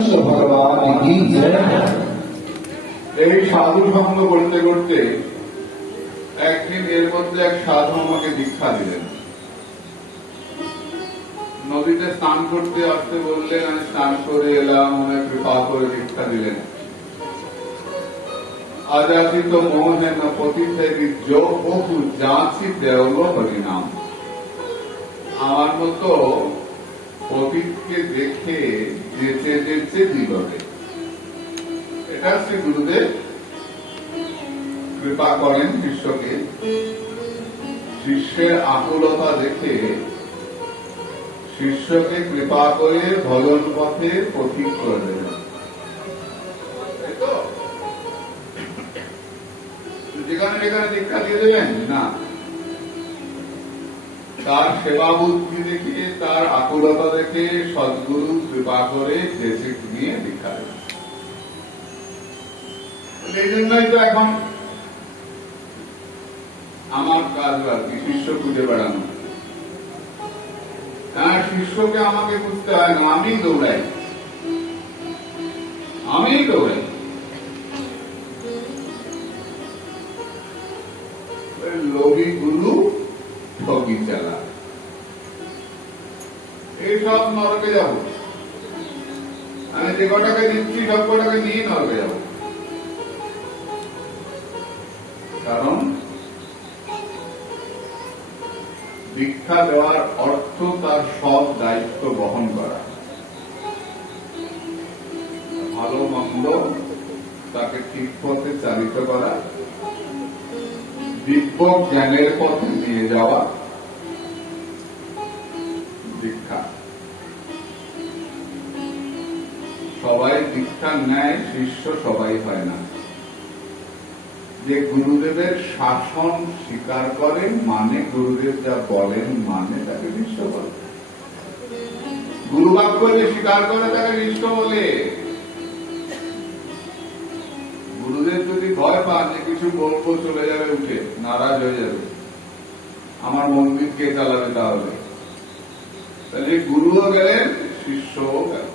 भगवान की जय। এই সাধু সঙ্গ করতে করতে একদিন এর মধ্যে এক সাধু আমাকে দীক্ষা দিলেন। নদীতে স্নান করতে আসতে বললেন, আমি স্নান করে এলাম, অনেক কৃপা করে দীক্ষা দিলেন। আজাদিত মোহে ন পতিতে যো বহু যাচি দেওল হরিনাম। আমার মতো পতিতকে দেখে যেতে যেতে বিগড়ে। এটা শ্রী গুরুদেব কৃপা করেন শিষ্যকে। শিষ্যের আকুলতা দেখে শিষ্যকে কৃপা করে ভজন পথে পথিক করে দেবেন। যেখানে যেখানে দীক্ষা দিয়ে দেবেন না, তার সেবা বুদ্ধি দেখে, তার আকুলতা দেখে সদ্গুরু কৃপা করে দেশে নিয়ে দীক্ষা দেবেন। এই জন্যই তো এখন আমার কাজ আর কি শিষ্য খুঁজে বেড়ানো। হ্যাঁ, শিষ্যকে আমাকে বুঝতে হয় না, আমি দৌড়াই। লোভী গুরু ঠকি চালা, এইসব নরকে যাব। আমি যে কটাকে দিচ্ছি সব কটাকে নিয়ে নরকে যাব। কারণ দীক্ষা দেওয়ার অর্থ তার সব দায়িত্ব বহন করা, ভালো মন্দ তাকে ঠিক পথে চালিত করা, দিব্য জ্ঞানের পথে নিয়ে যাওয়া দীক্ষা। সবাই দীক্ষা নেয়, শিষ্য সবাই হয় না। যে গুরুদেবের শাসন স্বীকার করে, মানে গুরুদেব যা বলেন মানে, তাকে শিষ্য বলে। গুরুবাক্য যে স্বীকার করে তাকে শিষ্য বলে। গুরুদেব যদি ভয় পান যে কিছু বলবো চলে যাবে উঠে, নারাজ হয়ে যাবে, আমার মন্দির কে চালাবে, তাহলে গুরুও গেলেন, শিষ্যও গেলেন।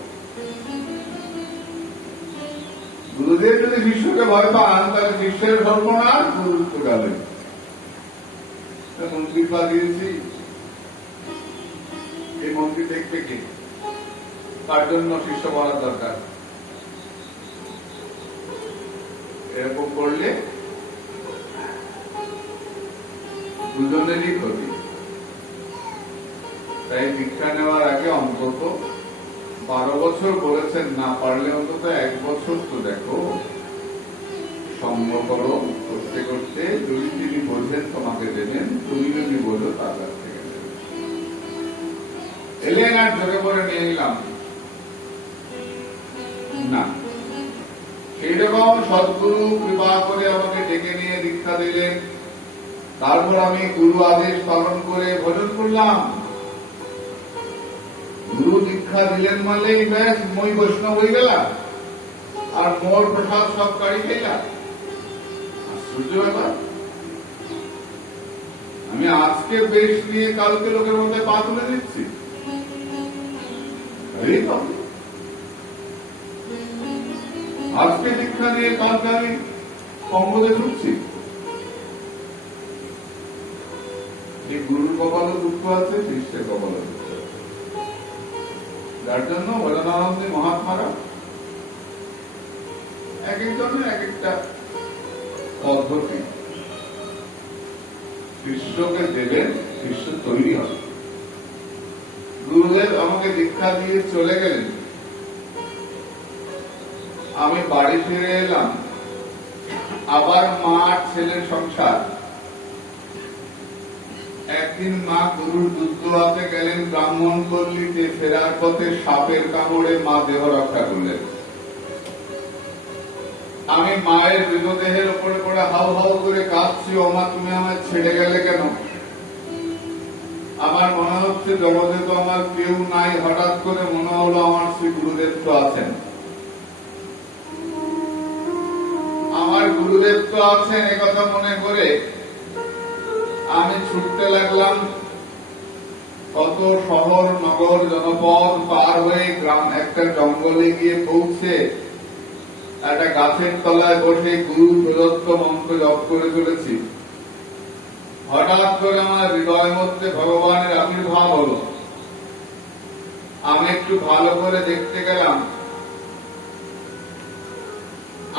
গুরুদেব যদি শিষ্যকে ভয় পান তাহলে শিষ্যের সর্বনাশ, গুরু তো গেলেন। মন্ত্রী পা দিয়েছি, এই মন্ত্রী দেখবে কে, তার জন্য শিষ্য বলার দরকার। এরকম করলে দুজনেরই ক্ষতি। তাই দীক্ষা নেওয়ার আগে অন্তত 12 বছর বলেছেন, না পারলে অন্তত 1 বছর তো দেখো, সঙ্গ করো। করতে করতে যদি তিনি বোঝেন তোমাকে দেবেন, তুমি যদি বোঝো তার কাছ থেকে দেবেন। এলেন আর ঝোঁকে পরে নিয়ে নিলাম না। সেই রকম সদ্গুরু কৃপা করে আমাকে ডেকে নিয়ে দীক্ষা দিলেন। তারপর আমি গুরু আদেশ পালন করে ভজন করলাম। গুরু দীক্ষা দিলেন মানেই ব্যাস, মই বৈষ্ণব হয়ে গেলাম, আর মোর প্রসাদ সব কাড়ি খেলাম। আশ্চর্য ব্যাপার। আমি আজকে বেশ নিয়ে কালকে লোকের মধ্যে পা তুলে দিচ্ছি। আজকে দীক্ষা নিয়ে কালকে আমি কম্বলে ঢুকছি। এই গুরুর কপালে দুঃখ আছে, শিষ্যের কপালে দুঃখ আছে। যার জন্য ভজনানন্দী মহাত্মারা এক একজনের এক একটা পদ্ধতি শিষ্যকে দেবেন, শিষ্য তৈরি হবে। গুরুদেব আমাকে দীক্ষা দিয়ে চলে গেলেন। আমি বাড়ি ফিরে এলাম, আবার মা ছেলের সংসার। একদিন মা গুরুর দুধ দোয়াতে গেলেন ব্রাহ্মণ পল্লীতে। ফেরার পথে সাপের কামড়ে মা দেহ রক্ষা করলেন। আমি মায়ের মৃতদেহের ওপরে পড়ে হাউ হাউ করে কাঁদছি, ও মা তুমি আমায় ছেড়ে গেলে কেন? আমার মনে হচ্ছে জগতে তো আমার কেউ নাই। হঠাৎ করে মনে হলো আমার শ্রী গুরুদেব তো আছেন, আমার গুরুদেব তো আছেন। একথা মনে করে আমি ছুটতে লাগলাম কত শহর নগর জনপদ পার হয়ে গ্রাম একটা জঙ্গলে গিয়ে পৌঁছে একটা গাছের তলায় বসে গুরু প্রদত্ত মন্ত্র জপ করে চলেছি। হঠাৎ করে আমার হৃদয়ের মধ্যে ভগবানের আবির্ভাব হলো। আমি একটু ভালো করে দেখতে গেলাম,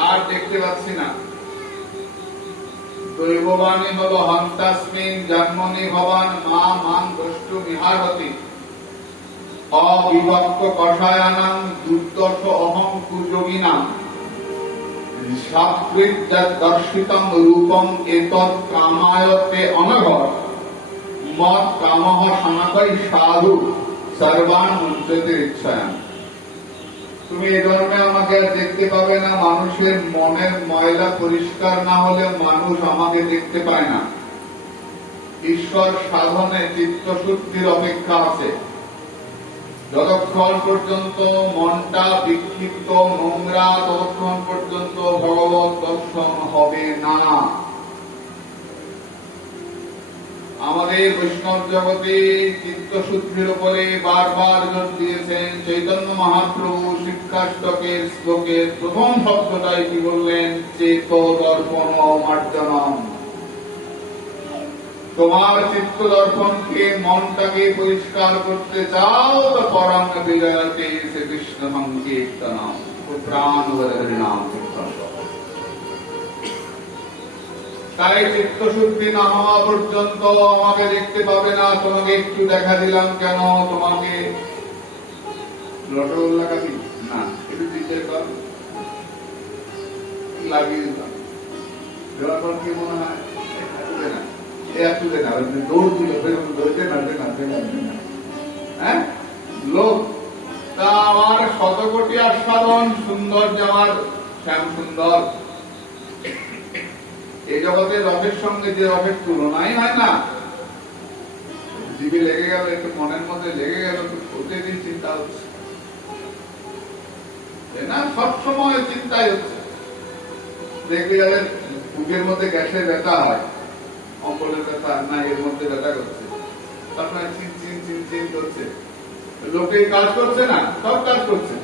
আর দেখতে পাচ্ছি না। দৈববাণী হল হন্তাস্মিন জন্মনি ভবান মা মাং দ্রষ্টু বিহারতি অবিভক্ত কষায়ানাং দুর্দশ অহং কুযোগিনাং দর্শিতম রূপম এতৎ কামায়তে অনঘর মত কামহ সনাতই সাধু সর্বান মুঞ্চতে ইচ্ছায়ান। তুমি এই ধর্মে আমাকে আর দেখতে পাবে না। মানুষের মনের ময়লা পরিষ্কার না হলে মানুষ আমাকে দেখতে পায় না। ঈশ্বর সাধনে চিত্তশুদ্ধির অপেক্ষা আছে। যতক্ষণ পর্যন্ত মনটা বিক্ষিপ্ত নোংরা, ততক্ষণ পর্যন্ত ভগবত দর্শন হবে না। আমাদের বৈষ্ণব জগতে চিত্তশুদ্ধির উপরে বারবার জোর দিয়েছেন চৈতন্য মহাপ্রভু। শিক্ষাষ্টকের শ্লোকের প্রথম শব্দটাই কি বললেন? চেত দর্পণ মার্জনম। তোমার চিত্ত দর্পণকে, মনটাকে পরিষ্কার করতে চাও তো পরম বিজয়তে শ্রীকৃষ্ণ সংকীর্তনম প্রাণ হরিনাম কীর্তন। তাই চিত্তশুদ্ধি না হওয়া পর্যন্ত আমাকে দেখতে পাবে না। তোমাকে একটু দেখা দিলাম কেন? তোমাকে রসগোল্লা খাবি না, একটু দিতে লাগিয়ে দিতাম। দেওয়ার পর কি মনে হয়? দৌড় দিল, হ্যাঁ লোক। তা আমার শতকোটি আস্বাদন সুন্দর, আমার শ্যাম সুন্দর। এই জগতের রথের সঙ্গে যে রথের তুলনাই হয় না। জিভে লেগে গেল, একটু মনের মধ্যে লেগে গেল, প্রতিদিন চিন্তা হচ্ছে না, সবসময় চিন্তাই হচ্ছে। দেখবে গেলে বুকের মধ্যে গ্যাসের ব্যথা হয়, অম্বলের ব্যথা না, এর মধ্যে ব্যথা করছে, আপনার চিন চিন চিন চিন করছে। লোকে কাজ করছে না, সব কাজ করছে,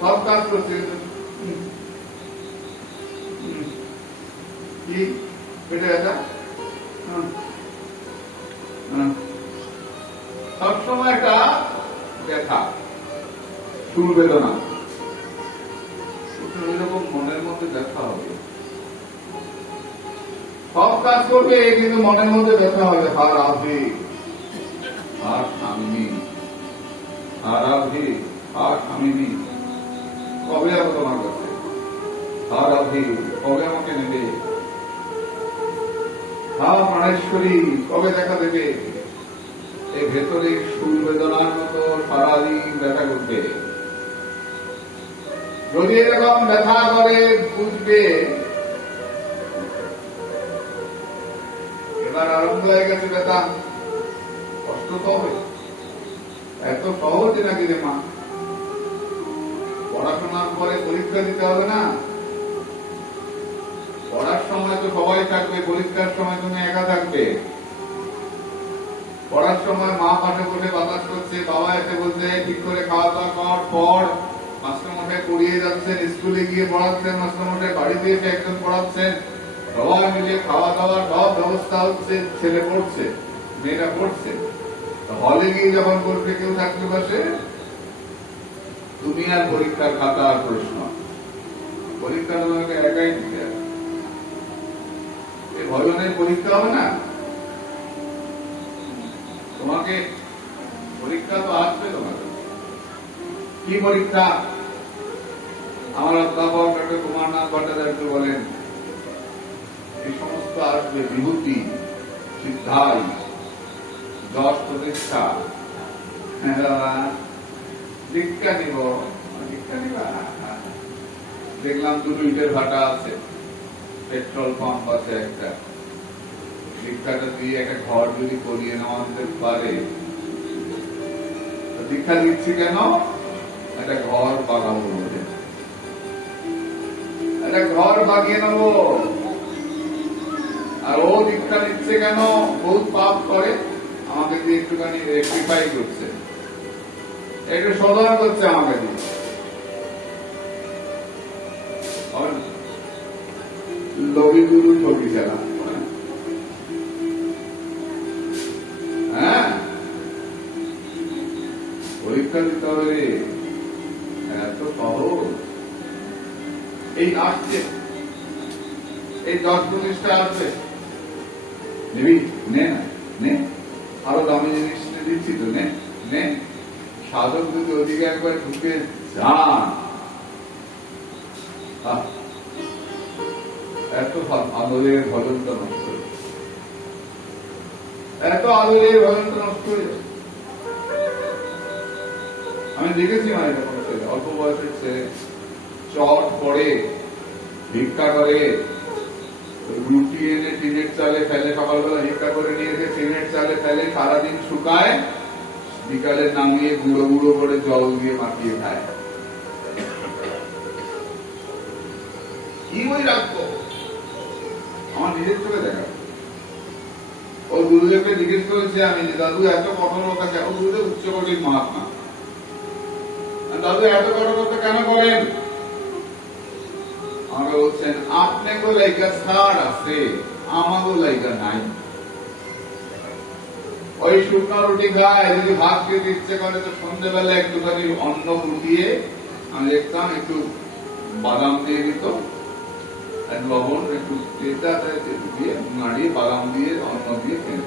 সব কাজ করছে। কি পেটে ব্যথা? সবসময় একটা ব্যথা, চুল বেদনা, এরকম মনের মধ্যে ব্যথা হবে। সব কাজ করবে কিন্তু মনের মধ্যে ব্যথা হবে। হার আভি হার স্বামী, হার আভি হার স্বামী। কবে যাবো তোমার কাছে? হার আভি কবে আমাকে নেবে? হা প্রাণেশ্বরী কবে দেখা দেবে? এই ভেতরে সুর বেদনার মতো সারাদিন ব্যথা করবে। যদি এরকম ব্যথা করে বুঝবে এবার আরম্ভ হয়ে গেছে ব্যথা, কষ্ট তো হবে। এত সহজ নাকি রে মা? পড়াশোনার পরে পরীক্ষা দিতে হবে না? পড়ার সময় তো সবাই থাকবে, পরীক্ষার সময় তুমি একা থাকবে। পড়ার সময় মা পাশে বসে বাতাস করছে, বাবা এসে বলছে ঠিক করে খাওয়া দাওয়া কর, পড়। মাস্টারমশাই পড়িয়ে যাচ্ছেন, স্কুলে গিয়ে পড়াচ্ছেন, মাস্টারমশাই বাড়িতে এসে একজন পড়াচ্ছেন, সবাই মিলে খাওয়া দাওয়া সব ব্যবস্থা হচ্ছে। ছেলে পড়ছে, মেয়েটা পড়ছে। হলে গিয়ে যখন করবে কেউ থাকবে পাশে, তুমি আর পরীক্ষার খাতা আর প্রশ্ন, পরীক্ষা তোমাকে একাই দিতে হবে। এই ভজনের পরীক্ষা হবে না, তোমাকে পরীক্ষা তো আসবে। তোমার কি পরীক্ষা? আমার অধ্যাপক ডক্টর কুমারনাথ ভট্টাচার্য বলেন এই সমস্ত আসবে। বিভূতি, সিদ্ধাই, যশ প্রতিষ্ঠা, দীক্ষা নিব। দীক্ষা নিবা? দেখলাম 2 ইটের ভাটা আছে, পেট্রোল পাম্প আছে একটা। দীক্ষাটা দিয়ে একটা ঘর যদি করিয়ে নেওয়া যেতে পারে। দীক্ষা দিচ্ছি কেন? একটা ঘর বানাবো বলে, একটা ঘর বানিয়ে নেবো। আর ও দীক্ষা নিচ্ছে কেন? বহুত পাপ করে, আমাকে আমাকে দিয়ে একটুখানি রেক্টিফাই করছে, একটু শোধন করছে আমাকে দিয়ে। লবি গুরু ছবি খেলা, হ্যাঁ পরীক্ষা দিতে হবে রে, এত সহজ। এই আসছে, এই 10-20টা আসবে, নিবি নে না নে, আরো দামি জিনিস দিচ্ছি তো, নে নে। সাধক যদি ওদিকে একবার ঢুকে যান, এত আদরের ভজনটা নষ্ট, এত আদরের ভজনটা নষ্ট হয়ে যায়। আমি দেখেছি মানে কোনো ছেলে, অল্প বয়সের ছেলে চট পড়ে, ভিক্ষা করে, রুটি এনে টিনের চালে ফেলে, সকালবেলা ভিক্ষা করে নিয়ে এসে টিনের চালে ফেলে, সারাদিন শুকায়, বিকালে নামিয়ে গুঁড়ো গুঁড়ো করে জল দিয়ে মাখিয়ে খায়। কি বই রাখবো? আমার নিজের চোখে দেখা। ওই গুরুদেবকে জিজ্ঞেস করেছি আমি, দাদু এত কঠোরতা কেন? গুরুদেব উচ্চকোটির মহাত্মা, দাদু এত কঠোরতা কেন করেন? আমাকে বলছেন, আপনাকে লাইকা ছাড় আছে, আমাকেও লাইকা নাই। ওই শুকনো রুটি খায়, যদি ভাত খেতে ইচ্ছে করে তো সন্ধ্যেবেলা একটুখানি অন্ন ফুটিয়ে আমি দেখতাম একটু বাদাম দিয়ে দিত, লবণ একটু তেতা দিয়ে নাড়িয়ে বাদাম দিয়ে অন্ন দিয়ে খেয়ে।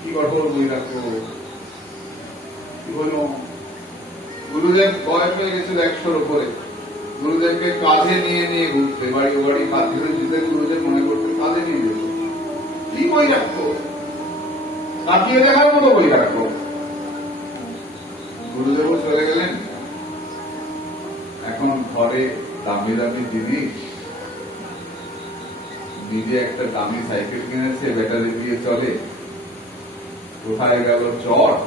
কি কঠোর বই রাখতো। কি হলো, গুরুদেব বয়স হয়ে গেছিল 100-র উপরে, গুরুদেবকে কাঁধে নিয়ে নিয়ে ঘুরতে, বাড়ি বাড়ি কাঁধে যেতে গুরুদেব মনে করতে কাঁধে নিয়ে যেত। কি বই রাখতো, তাকিয়ে দেখার মতো বই রাখতো। গুরুদেব চলে গেলেন, এখন ঘরে দামি দামি জিনিস, নিজে একটা দামি সাইকেল কিনেছে, ব্যাটারি দিয়ে চলে। কোথায় গেল চট,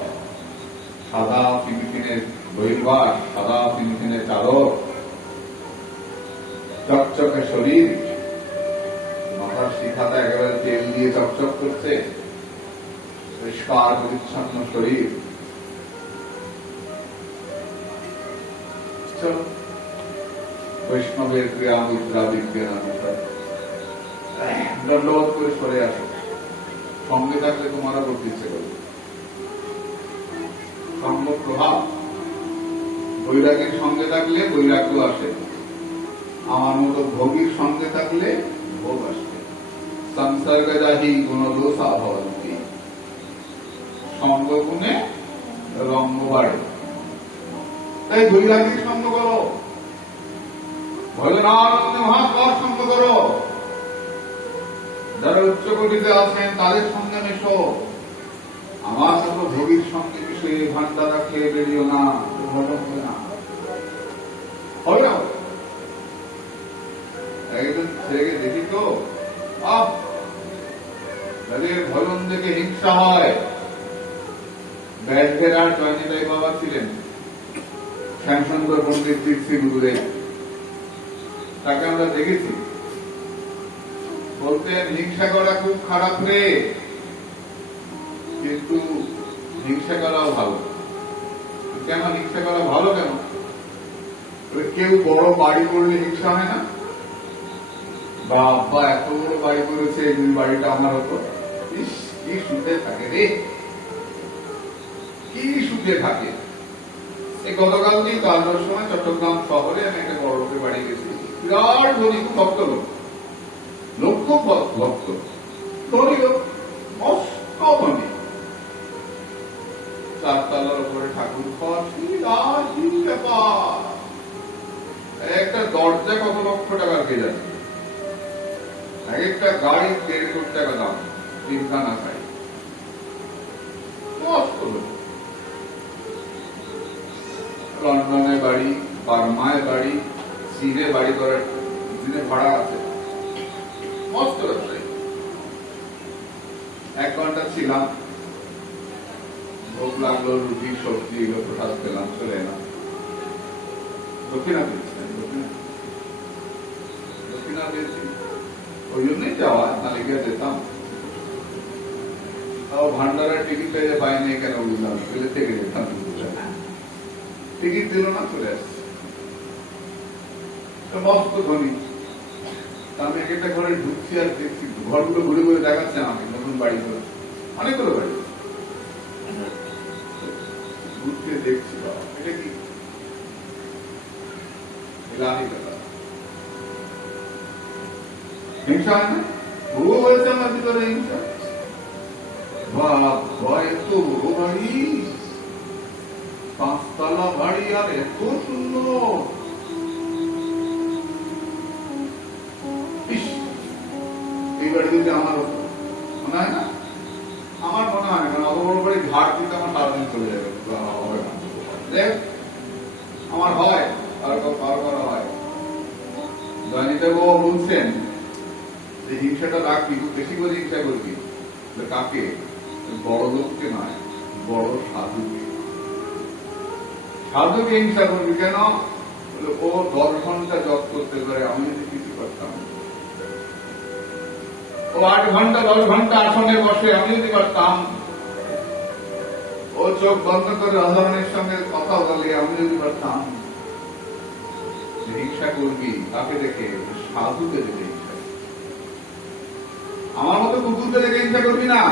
সাদা ফিনফিনের বহির্বাস, সাদা ফিনফিনের চাদর, চকচকে শরীর, মাথার শিখাটা একেবারে তেল দিয়ে চকচক করছে, পরিষ্কার পরিচ্ছন্ন শরীর। বৈষ্ণবের ক্রিয়া মুদ্রা বিজ্ঞান দণ্ডবোধ করে সরে আসো, সঙ্গে থাকলে তোমারও করতে ইচ্ছে করবে। সঙ্গ প্রভাব, বৈরাগীর সঙ্গে থাকলে বৈরাগ্য আসে, আমার মতো ভোগীর সঙ্গে থাকলে ভোগ আসবে। সংসর্গজাহি গুণ দোষা ভবন্তি, সঙ্গ গুণে রঙ্গ বাড়ে। তাই বৈরাগীর সঙ্গ করো, ভজনানন্দ মহাত্মার সঙ্গ করো, যারা উচ্চকোটিতে আছেন তাদের সঙ্গে মেশো। আমার মতো ভোগীর সঙ্গে মিশে ভান্ডারা খেয়ে বেরিও না, হবে না। হবে না। একজন ছেলেকে দেখি তো, তাদের ভজন দেখে হিংসা হয়। ব্যাসভেরার জয়নিতাই বাবা ছিলেন, শ্যামসুন্দর পণ্ডিত শ্রী গুরুদেব, তাকে আমরা দেখেছি। বলতেন হিংসা করা খুব খারাপ রে, কিন্তু হিংসা করাও ভালো। কেন হিংসা করা ভালো? কেন? কেউ বড় বাড়ি করলে হিংসা হয় না? বাবা এত বড় বাড়ি করেছে, এই বাড়িটা আমার হতো, কি সুখে থাকে রে, কি সুখে থাকে। এই গতকালকেই কালটার সময় চট্টগ্রাম শহরে আমি একটা বড় লোকের বাড়ি গেছি, বিরাট ধনী, খুব ভক্ত লোক, লক্ষ ভক্ত, ধনী লোক, মস্ত ধনী, 4 তলার উপরে ঠাকুর ঘর, ব্যাপার। একটা দরজা কত লক্ষ টাকার কে জানে, এক একটা গাড়ি 1.5 কোটি টাকা দাম, 3খানা গাড়ি, মস্ত লোক। লন্ডনে বাড়ি, বার্মায় বাড়ি, চীনে বাড়ি করার দিনে ভাড়া আছে, মস্ত ব্যবসায়ী। 1 ঘন্টা ছিলাম, ভোগ লাগলো, রুটি সবজি এগুলো প্রসাদ পেলাম, চলে এলাম। দক্ষিণা পেয়েছি, দক্ষিণা পেয়েছি, ওই জন্যই যাওয়া, নালে গিয়ে যেতাম। ভান্ডারের টিকিট পেয়ে পাইনি কেন বুঝলাম, পেলে থেকে যেতাম, টিকিট দিল না, চলে আসছে। মস্ত ধনী। আমি এক একটা ঘরে ঢুকছি আর দেখছি, ঘরগুলো ঘুরে ঘুরে দেখাচ্ছে আমাকে নতুন বাড়ি করে, অনেকগুলো বাড়ি ঘুরতে দেখছি। বাবা এটা কি হিংসা হয় না? ভুয়ো হয়েছে আমার ভিতরে হিংসা। এত বড় বাড়ি, 5 তলা বাড়ি, আর এত সুন্দর। এই বাড়ি যদি আমার মনে হয় না, আমার মনে হয় না, কারণ অত বড় বাড়ি ঘাট দিতে আমার সারাদিন চলে যাবে। দেখ আমার হয়, আর করা হয়। জয়নিতাবু বলছেন যে হিংসাটা রাখবি, খুব বেশি করে হিংসা করবি। কাকে? বড় লোককে নয়, বড় সাধুকে। সাধুকে হিংসা করবি কেন? ও 10 ঘন্টা জপ করতে পারে, আমি যদি কিছু করতাম। ও 8 ঘন্টা 10 ঘন্টা আসনে বসে, আমি যদি পারতাম। ও চোখ বন্ধ করে রাধারণের সঙ্গে কথা বলে, আমি যদি পারতাম। হিংসা করবি তাকে দেখে? সাধুকে দেখে হিংসা। আমার মতো কুকুরকে দেখে হিংসা করবি না।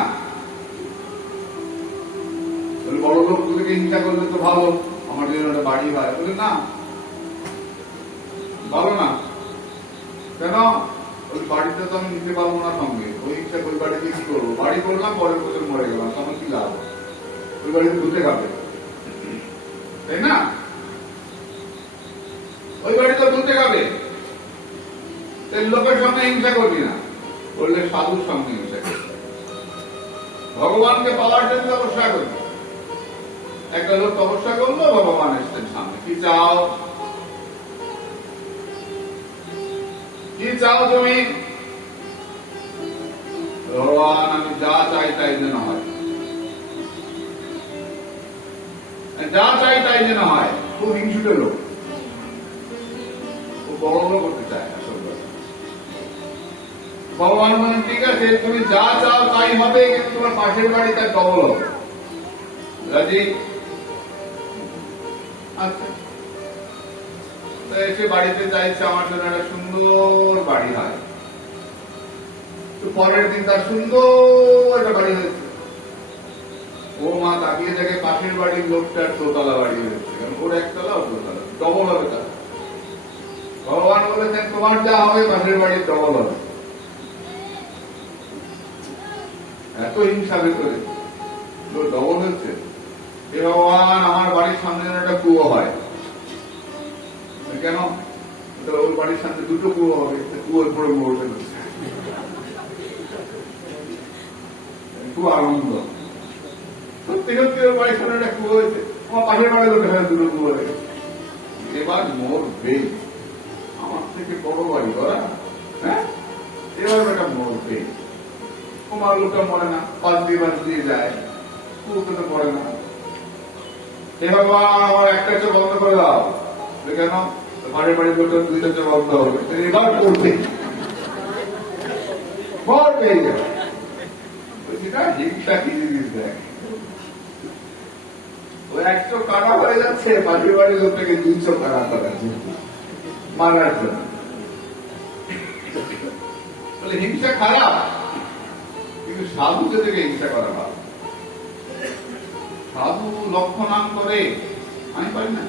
বড় লোক থেকে হিংসা করলে তো ভালো, আমার জন্য একটা বাড়ি হয়, বলে না, ভালো না। কেন? ওই বাড়িটা তো আমি নিতে পারবো না সঙ্গে। ওই হিংসা ওই বাড়িতে কি করবো? বাড়ি করলাম, পরের বছর মরে গেলাম, তখন কি লাভ? ওই বাড়িতে ঘুরতে খাবে, তাই না? ওই বাড়িতে ঘুরতে খাবে। লোকের সঙ্গে হিংসা করবি না, করলে সাধুর সঙ্গে হিংসা করবি। ভগবানকে পাওয়ার জন্য তপস্যা করবি। একটা লোক তপস্যা করলো, ভগবান এসছেন সামনে। কি চাও? কি চাও তুমি? ভগবান আমি যা চাই তাই যেন হয়, যা চাই তাই যেন হয়। খুব হিংসুটে লোক, ও বড় বড় করতে চায়। আসল ভগবান বলেন ঠিক আছে, তুমি যা চাও তাই হবে, কিন্তু তোমার পাশের বাড়ি তার ডবল হবে। রাজি? আচ্ছা, এসে বাড়িতে চাইছে আমার জন্য একটা সুন্দর বাড়ি হয়। তো পরের দিন তার সুন্দর একটা বাড়ি হয়েছে। ও মা তাকিয়ে দেখে পাশের বাড়ির লোকটার 2 তলা বাড়ি হয়েছে, কারণ ওর 1 তলা, ওর 2 তলা, ডবল হবে তার। ভগবান বলেছেন তোমার যা হবে পাশের বাড়ির ডবল হবে। এত হিংসা ভেতরে, ডবল হচ্ছে। এ ভগবান আমার বাড়ির সামনে একটা কুয়ো হয়। কেন? ওর বাড়ির সামনে 2টো কুয়ো হবে, কুয়োর পরে মরবে না। খুব আনন্দ। সত্যি সত্যি ওর বাড়ির সামনে একটা কুয়ো হয়েছে, আমার পাশের বাড়ির লোকের সামনে 2টো কুয়ো হয়েছে। এবার মরবে, আমার থেকে বড় বাড়ি ওরা। হ্যাঁ, এবার একটা মরবে। তোমার লোকটা মরে না, 5 দিয়ে যায়, কুয়োতে তো পড়ে না। এবার আমার একটা চোখ বন্ধ করে দাও। কেন? বাড়ি বাড়ি লোকটা 2টা চোখ বন্ধ হবে, এবার পড়বে, মরবে। হিংসা কি জিনিস দেখ। ওই 1 চোখ কাটা হয়ে যাচ্ছে, বাড়ি বাড়ি লোকটাকে 2 চোখ কাটা করাচ্ছে মারার জন্য। বলে হিংসা খারাপ, কিন্তু সাধুকে থেকে হিংসা করা ভালো। সাধু লক্ষ নাম করে, আমি পারি না।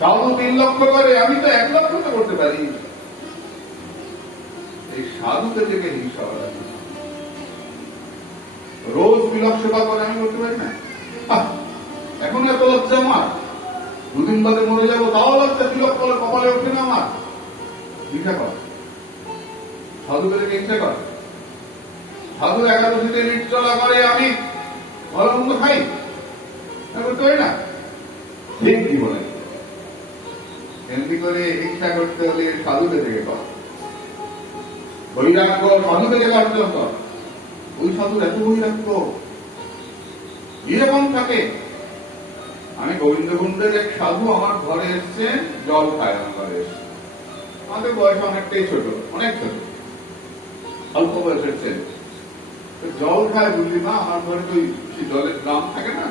সাধু 3 লক্ষ করে, আমি তো 1 লক্ষ তো করতে পারি। এই সাধুকে থেকে হিংসা করা। রোজ 2 লক্ষ সেবা করে, আমি করতে পারি না। এখন এত লজ্জা আমার, 2 দিন বাদে মরে যাবো, তাও লজ্জা। 2 লক্ষ কপালে ওঠে না আমার। হিংসা কর, সাধুকে থেকে হিংসা কর। সাধু একাদশীতে নির্জলা করে, আমি ভালো মন্দ খাই, করতে পারি না। ঠিক জীবনে এমনি করে হিংসা করতে হলে সাধুকে থেকে কর। বৈরাগ্য সাধু থেকে অর্জন কর। ওই সাধুর এত বৈরাগ্য, এরকম থাকে। আমি গোবিন্দকুণ্ডের এক সাধু আমার ঘরে এসছে, জল খায় আমার ঘরে এসছে। আমাদের বয়স অনেকটাই ছোট, অনেক ছোট, অল্প বয়সের ছেলে। জল খায় বুঝলি না, আমার ঘরে তো জলের দাম থাকে না,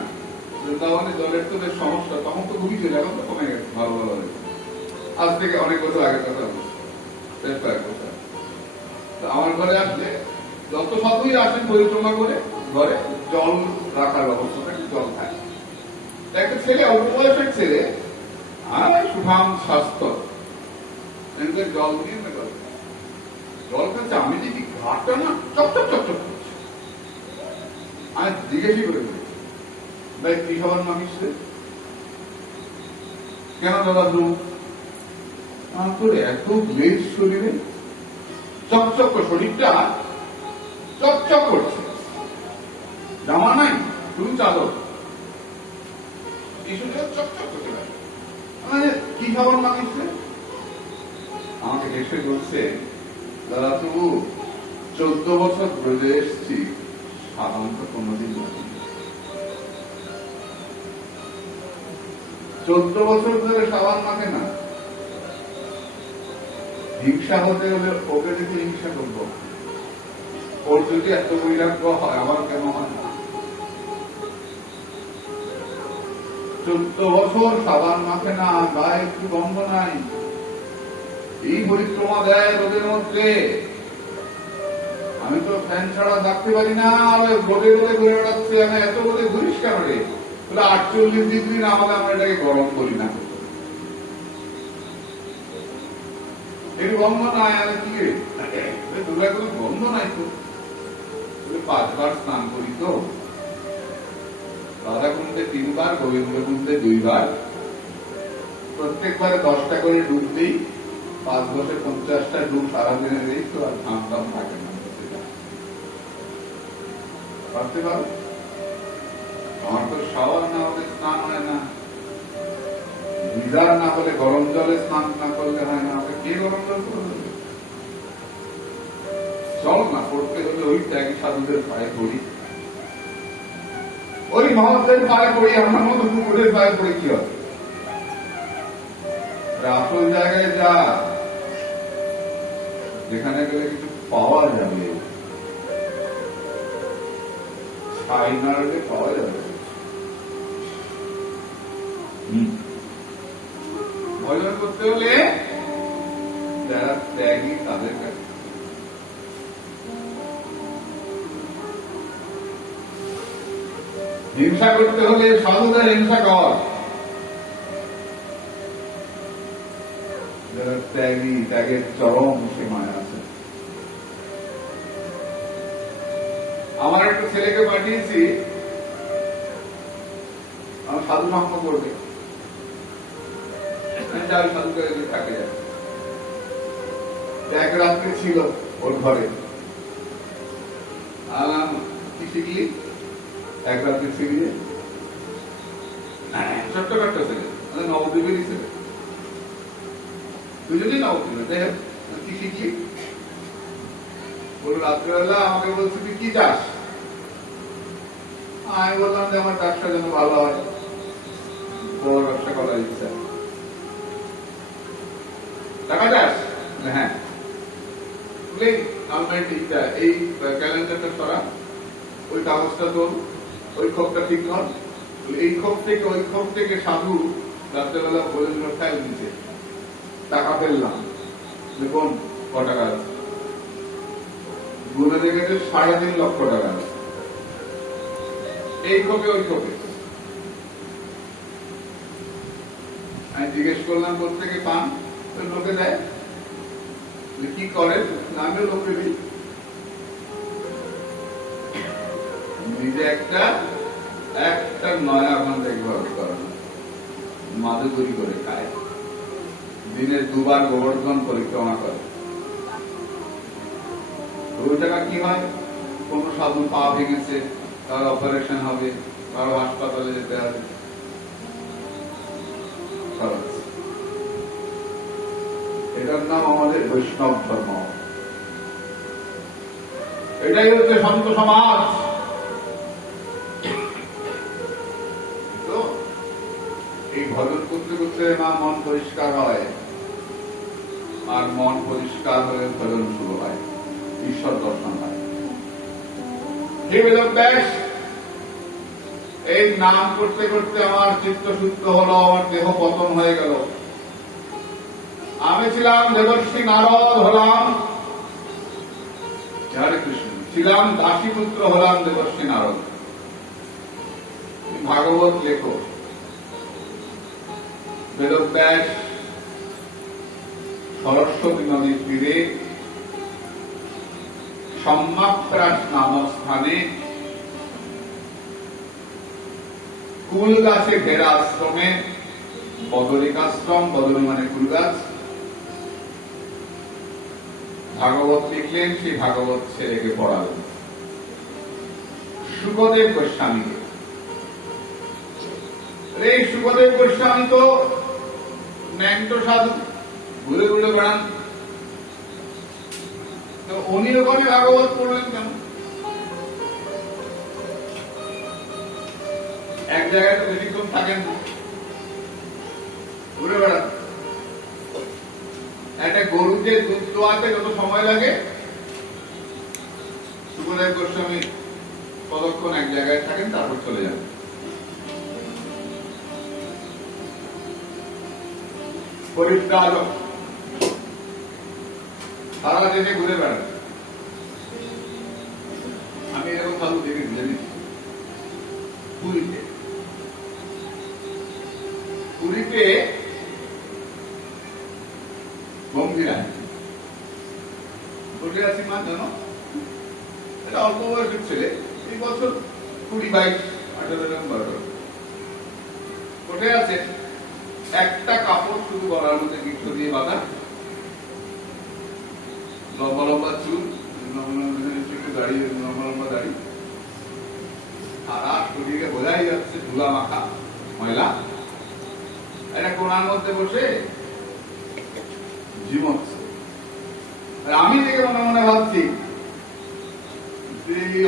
বৃন্দাবনে জলের তো বেশ সমস্যা, তখন তো খুবই ছিল, এখন তো কমে গেছে, ভালো ভালো হয়েছে, আজ থেকে অনেক বছর আগের কথা বলছি, বেশ কয়েক বছর। আমার ঘরে আসলে যত সাধুই আসেন পরিক্রমা করে ঘরে জল রাখার ব্যবস্থা থাকে, জল খায়। একটা ছেলে, অল্প বয়সের ছেলে, আর সুঠাম স্বাস্থ্য, জল নিয়ে জল খাচ্ছে। আমি দেখি ঘাটটা না চকচক চকচক করছে, আমি জিজ্ঞেসই করে বলেছি, ভাই কি খাবার মাগিস রে? কেন দাদা দু? তোর এত গ্লেজ শরীরে, চকচক শরীরটা চকচক করছে, জামা নাই, শুধু চাদর, এই শরীরটা চকচক করতে পারে, কি খাবার মাগিস রে? আমাকে হেসে বলছে, দাদা তবু 14 বছর ব্রজে এসছি, সাধারণত কোনদিন মাগি। 14 বছর ধরে সাবান মাখে না। হিংসা হতে হলে ওকে দেখে হিংসা করবো, ওর যদি এত বৈরাগ্য হয় আমার কেন হয় না? 14 বছর সাবান মাখে না, গায়ে একটু গন্ধ নাই, এই পরিক্রমা দেয় রোদের মধ্যে। আমি তো ফ্যান ছাড়া থাকতে পারি না, রোদে রোদে ঘুরে বেড়াচ্ছে। আমি এত রোদে ঘুরিস কেন রে? 48 ডিগ্রি না হলে আমরা এটাকে গরম করি না। একটু গন্ধ নাই, আমি কি রে দুর্গায় কোনো গন্ধ নাই তো? 5 বার স্নান করি তো, রাধা কুণ্ডে 3 বার, গোবিন্দ কুণ্ডে 2 বার, প্রত্যেকবারে 10টা করে ডুব দিই, 5 বছর 50টা ডুব সারাদিনে দিই, তো আর ঘাম টাম থাকে না। পারতে পারো? আমার তো শাওয়ার না হলে স্নান হয় না, ভিজার না হলে গরম জলে স্নান না করলে হয় না। কে গরম জল করবে? চল না, পড়তে হলে ওই ত্যাগী সাধুদের পায়ে পড়ি, ওই মহাদের পায়ে পড়ি, আমার মতো কুকুরের পায়ে পড়ে কি হবে? আসল জায়গায় যা, যেখানে গেলে কিছু পাওয়া যাবে, ছাই নাড়লে পাওয়া যাবে। ভজন করতে হলে যারা ত্যাগী তাদের কাছে, হিংসা করতে হলে সাধুদের হিংসা কর, যারা ত্যাগী, ত্যাগের চরম সীমায় আছে। আমার একটা ছেলেকে পাঠিয়েছি, আমার সাধু সঙ্গ করবে, সাধু করে থাকে। এক রাত্রে ছিল ওর ঘরে, কি শিখলি? এক রাত্রে শিখলে ছোট্ট কাট্ট ছেলে, নবদ্বীপেরই ছেলে, দুজনেই নবদ্বীপের। যাই হোক, কি শিখলি? বলল রাত্রেবেলা আমাকে বলছে তুই কি চাস? আমি বললাম যে আমার ব্যবসা যেন ভালো হয়, বড় ব্যবসা করার ইচ্ছা। টাকা চাস? হ্যাঁ। এই ক্যালেন্ডারটা সরা, ওই কাগজটা তোল, ওই খোপটা ঠিক কর, এই খোপ থেকে ওই খোপ থেকে সাধু রাত্রেবেলা বলে দিল ফাইল দিচ্ছে, টাকা ফেললাম, দেখুন ক টাকা আছে, গুনে দেখেছে 3.5 লক্ষ টাকা আছে, এই খোপে ওই খোপে। আমি জিজ্ঞেস করলাম কোথেকে পান? লোকে দেয়। কি করেন? আমিও লোকে দিই, নিজে একটা নয়া এখন দেখভাল করেন, মাদুরি করে খায়, দিনে 2 বার গোবর্ধন পরিক্রমা করে। ওই টাকা কি হয়? কোন সাধু পা ভেঙেছে, কারো অপারেশন হবে, কারো হাসপাতালে যেতে হবে, এটার নাম আমাদের বৈষ্ণব ধর্ম। এটাই হচ্ছে সন্ত সমাজ। তো এই ভজন করতে করতে না মন পরিষ্কার হয়, আর মন পরিষ্কার হয়ে ভজন শুরু হয়, ঈশ্বর দর্শন হয়। হে বেদব্যাস, এই নাম করতে করতে আমার চিত্ত শুদ্ধ হলো, আমার দেহ পতন হয়ে গেল। আমি ছিলাম দেবর্ষী নারদ, হলাম হরে কৃষ্ণ, ছিলাম দাসীপুত্র, হলাম দেবর্ষী নারদ। ভাগবত লেখো। বেদব্যাস সরস্বতী নদীর তীরে সম্মাপ্রাস নামক স্থানে কুল গাছে ঘেরা আশ্রমে, বদরিকাশ্রম, বদরি মানে কুল গাছ, ভাগবত লিখলেন। সেই ভাগবত ছেলেকে পড়ালেন সুখদেব গোস্বামীকে। এই সুখদেব গোস্বামী তো ন্যাংটো সাধু, ঘুরে ঘুরে বেড়ান। তো উনি ওখানে ভাগবত পড়লেন কেন? এক জায়গায় তো বেশিক্ষণ থাকেন, ঘুরে বেড়ান। একটা গরুকে দুধ দোয়াতে যত সময় লাগে, সুখদেব গোস্বামী কতক্ষণ এক জায়গায় থাকেন, তারপর চলে যান। পরিত্রাজক, সারা দেশে ঘুরে বেড়ান। আমি এরকম সাধু দেখেছি, জানিস, পুরীতে। পুরীতে গম্ভীরায় সিংহ জানো, এটা অল্প বয়সের ছেলে, এই বছর 20, 22, 18 কোটে আছে। একটা কাপড় শুধু গলার মধ্যে গিট্ট দিয়ে বাঁধা, লম্বা লম্বা চুল, একটু দাঁড়িয়ে লম্বা লম্বা দাড়ি, সারা শরীরে বোঝাই যাচ্ছে ধুলা মাখা ময়লা। একটা কোণার মধ্যে বসে ঝিমোচ্ছে। আমি দেখে মনে মনে ভাবছি,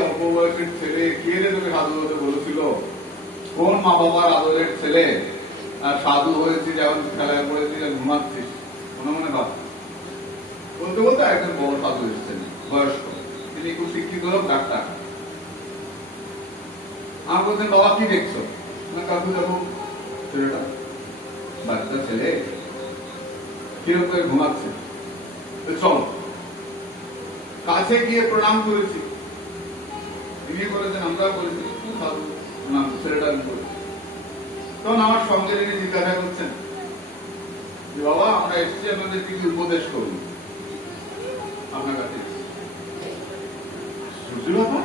অল্প বয়সের ছেলে, কে রে তোকে সাধু হতে বলেছিল? কোন মা বাবার আদরের ছেলে আর সাধু হয়েছে, যেমন খেলায় পড়েছি, ঘুমাচ্ছিস? মনে মনে ভাব বলতে বলতে একজন বড় সাধু এসেছেন, বয়স্ক, তিনি খুব শিক্ষিত লোক, ডাক্তার। আমার বলছেন, বাবা কি দেখছো? না কাকু দেখো ছেলেটা, বাচ্চা ছেলে কিরকম করে ঘুমাচ্ছে। চলো, কাছে গিয়ে প্রণাম করেছি। তিনি করেছেন, আমরাও করেছি, সাধু প্রণাম, ছেলেটা করেছি। তখন আমার সঙ্গে তিনি জিজ্ঞাসা করছেন যে, বাবা আমরা এসেছি আপনাদের কিছু উপদেশ করুন, আপনার কাছে ব্যাপার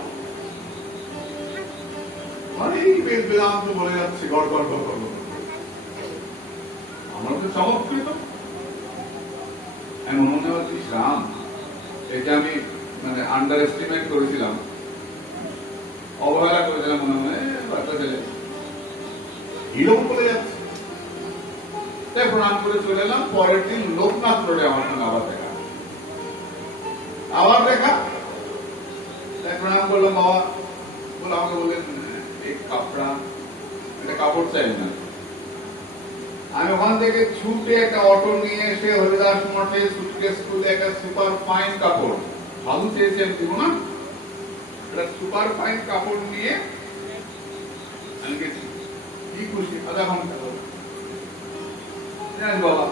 মানে এই বেদান্ত বলে যাচ্ছে গড় গড় গড় গড়। আমরা তো চমৎকৃত। আমি মনে হচ্ছি রাম, এটা আমি মানে আন্ডার এস্টিমেট করেছিলাম, অবহেলা করেছিলাম, মনে হয় বাচ্চা ছেলে হিরোম বলে যাচ্ছে। তাই প্রণাম করে চলে এলাম। পরের দিন লোকনাথ রোডে আমার সঙ্গে আবার দেখা। তাই প্রণাম করলাম, বাবা বলে আমাকে বললেন এই কাপড়া, এটা কাপড় চাই না। আমি ওখান থেকে ছুটে একটা অটো নিয়ে এসে হরিদাস মঠে সুটকেস খুলে একটা সুপার ফাইন কাপড়, ভালো চেয়েছি আমি দিব না, একটা সুপার ফাইন কাপড় নিয়ে আমি গেছি। কি খুশি, আধা ঘন্টা বাবা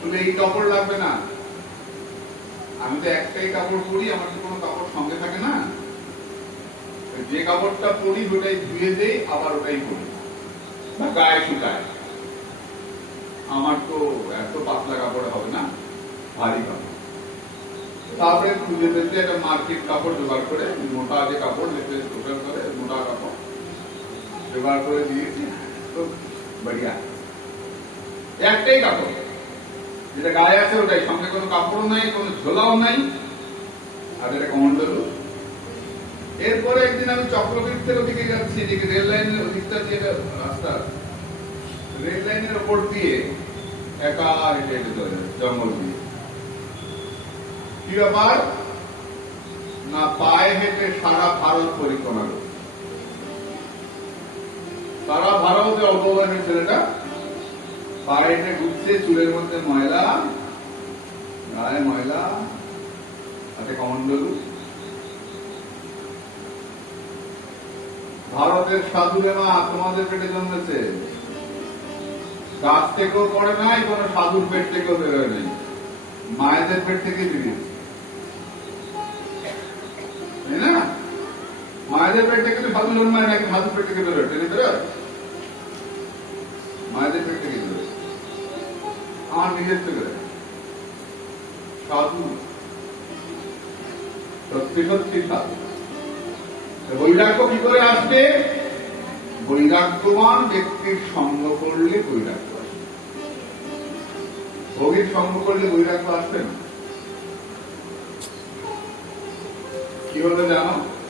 বলে এই কাপড় লাগবে না, আমি তো একটাই কাপড় পরি, আমার তো কোনো কাপড় সঙ্গে থাকে না, যে কাপড়টা পরি ওটাই ধুয়ে দেই, আবার ওটাই পরি বা গায়ে শুকায়। আমার তো এত পাতলা কাপড় হবে না, ভারী কাপড়। তারপরে খুঁজে পেতে একটা মার্কেট কাপড় জোগাড় করে, মোটা যে কাপড় লেপে টোটাল করে, মোটা কাপড় জোগাড় করে দিয়েছি। তো বড়িয়া, একটাই কাপড় যেটা গায়ে আছে ওটাই, সঙ্গে কোনো কাপড়ও নাই, কোনো ঝোলাও নাই, আর এটা কমন্ডলু। এরপরে একদিন আমি চক্রবৃত্তের ওদিকে যাচ্ছি, এদিকে রেল লাইনের ওদিকটা দিয়ে রাস্তা, রেল লাইনের ওপর দিয়ে একা হেঁটে হেঁটে চলে যাচ্ছে জঙ্গল দিয়ে। কি ব্যাপার না, পায়ে হেঁটে সারা ভারত পরিক্রমা করছে। সারা ভারতে অল্প বয়সের ছেলেটা পায়ে হেঁটে ঘুরছে, চুলের মধ্যে ময়লা, গায়ে ময়লা, হাতে কমণ্ডলু। ভারতের সাধুরে মা তোমাদের পেটে জন্মেছে, গাছ থেকেও পড়ে নাই, কোন সাধুর পেট থেকেও বেরোয় নেই, মায়েদের পেট থেকে বেরিয়েছে, তাই না? মায়েদের পেট থেকে সাধু জন্মায় নাকি সাধুর পেট থেকে বেরোয়? টেনে বেরোয়? মায়েদের পেট থেকে বেরোয়। আমার নিজের থেকে সাধু, সত্যি সত্যি সাধু। বৈরাগ্য কি করে আসবে? বৈরাগ্যবান ব্যক্তির সঙ্গ করলে বৈরাগ্য আসবে, ভোগীর সঙ্গ করলে বৈরাগ্য আসবে না। কি হলো জানো?